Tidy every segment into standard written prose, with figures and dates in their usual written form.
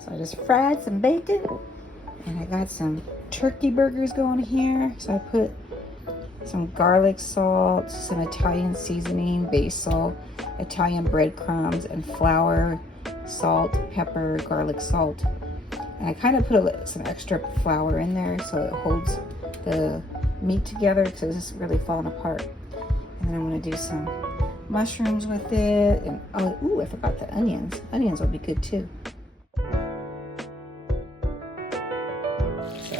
So I just fried some bacon, and I got some turkey burgers going here. So I put some garlic salt, some Italian seasoning, basil, Italian breadcrumbs, and flour, salt, pepper, garlic salt. And I kind of put some extra flour in there so it holds the meat together because it's really falling apart. And then I'm going to do some mushrooms with it. And oh, ooh, I forgot the onions. Onions will be good too. So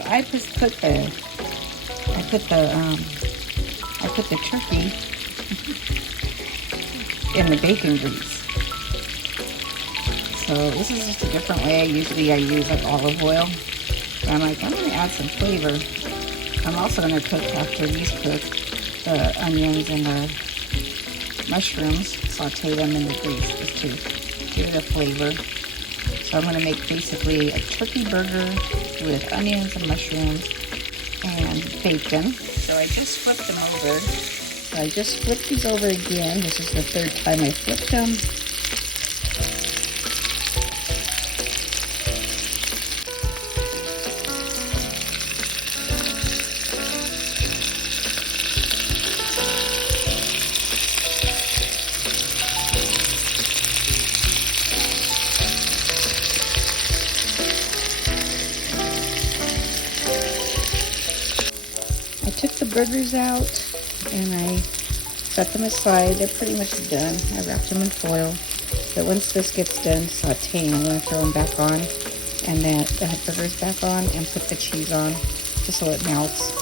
I just put the turkey in the bacon grease. So this is just a different way. Usually I use like olive oil. But I'm like, I'm going to add some flavor. I'm also going to cook, after these cook, the onions and the mushrooms, saute them in the grease just to give it a flavor. So I'm going to make basically a turkey burger with onions and mushrooms and bacon. So I just flipped them over. So I just flipped these over again. This is the third time I flipped them. I took the burgers out and I set them aside. They're pretty much done. I wrapped them in foil. But once this gets done sauteing, I'm going to throw them back on, and then the burgers back on, and put the cheese on just so it melts.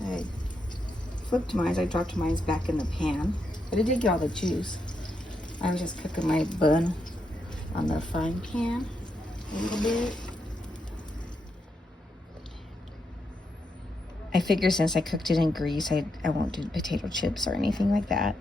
I flipped mine. I dropped mine back in the pan, but it did get all the juice. I was just cooking my bun on the frying pan a little bit. I figure since I cooked it in grease, I won't do potato chips or anything like that.